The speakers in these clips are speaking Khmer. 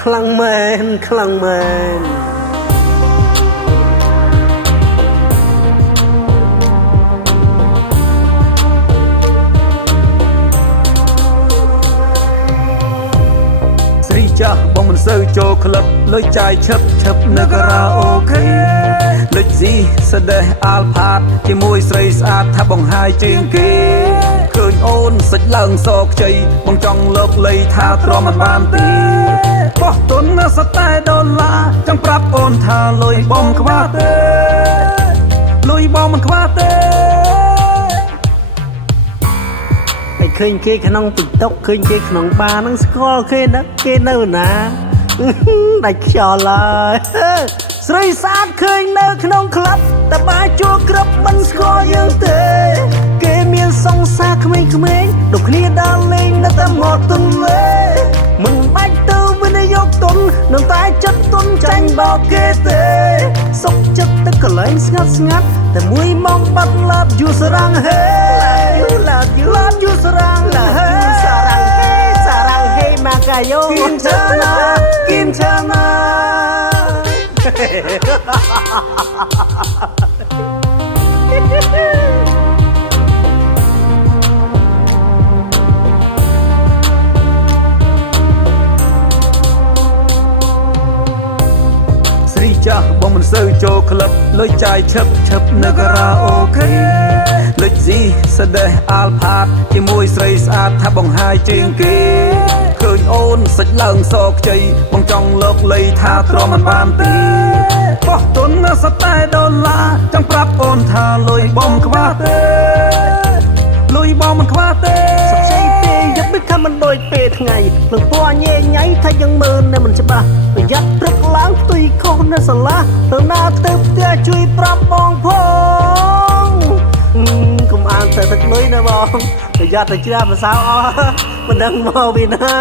ខ្លាំងមែនខ្លាំងមែនស្រីចាស់បងមិនសូវចូលក្លឹបលុយចាយឈឹបនៅការ៉ាអូខេលុយស៊ីស្ដេះអាល់ផាតជាមួយស្រីស្អាតថាបងហាយជាងគេឃើញអូនសាច់ឡើងសខ្ចីបងចង់លើកលៃថាទ្រាំមិនបានទេបោះទុនសតែដុល្លារចង់ប្រាប់អូនថាលុយបងខ្វះទេលុយបងមិនខ្វះទេឃើញគេក្នុងTikTokឃើញគេក្នុងបារនឹងស្គាល់គេណាគេនៅណាដាច់ខ្យល់ហើយស្រីស្អាតឃើញនៅក្នុងក្លឹបតែបាជួក្រឹបមិនស្គាល់យើងទេគេមានសង្សារក្មេងៗដូចគ្នាដើរលេងនៅតាមមាត់ទន្លេមិនបាច់ទៅវិនិយោគទុននឹងតែចិត្តទុនចាញ់បោកគេទេសុខចិត្តទៅកន្លែងស្ងាត់តែមួយម៉ោងបាត់ឡាប់យូសារ៉ាំងហេឡាប់យូសារ៉ាំងហេម៉ាកាយ៉ូគិនឆាណាស្រីចាស់បងមិនសូវចូលក្លឹបលុយចាយឈឹបនៅការ៉ាអូខេលុយស៊ីស្ដេះអាល់ផាតជាមួយស្រីស្អាតថាបងហាយជាងគេឃើញអូនសាច់ឡើងសខ្ចីបងចង់លើកលៃថាទ្រាំមិនបានទេបោះទុនសតែដុល្លារចង់ប្រាប់អូនថាលុយបងខ្វះទេលុយបងមិនខ្វះទេសុខใจពេកយឹកមិនខំមិនដូចពេលថ្ងៃនឹងពណ៌ញ៉េញ៉ៃថាយើងមើលនៅមិនច្បាស់ប្រយ័ត្នព្រឹកឡើងផ្ទុយខុសនៅសាលាទៅណាទៅផ្ទះជួយប្រាប់បងផងកុំអានទៅទឹកលុយណាបងប្រយ័ត្នទៅជ្រះម្សៅអស់មិនដឹងមកពីណា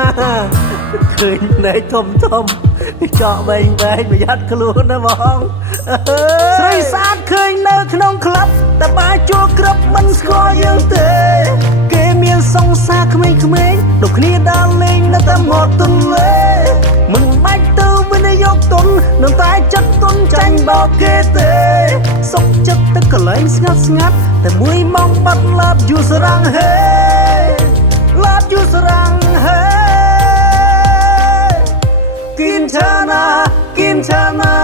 ឃើញណែធំចកវែងប្រយ័ត្នខ្លួនណាបងស្រីស្អាតឃើញនៅក្នុងក្លឹបតែបាជួក្រឹបមិនស្គាល់យើងទេគេមានសង្សារក្មេងៗដូចគ្នាដើរលេងនៅតាមមាត់ទន្លេមិនបាច់ទៅវិនិយោគទុននឹងតែចិត្តទុនចាញ់បោកគេទេសុខចិត្តទៅកន្លែងស្ងាត់តែមួយម៉ោងបាត់ឡាប់យូសារ៉ាំងហេគិនឆាណា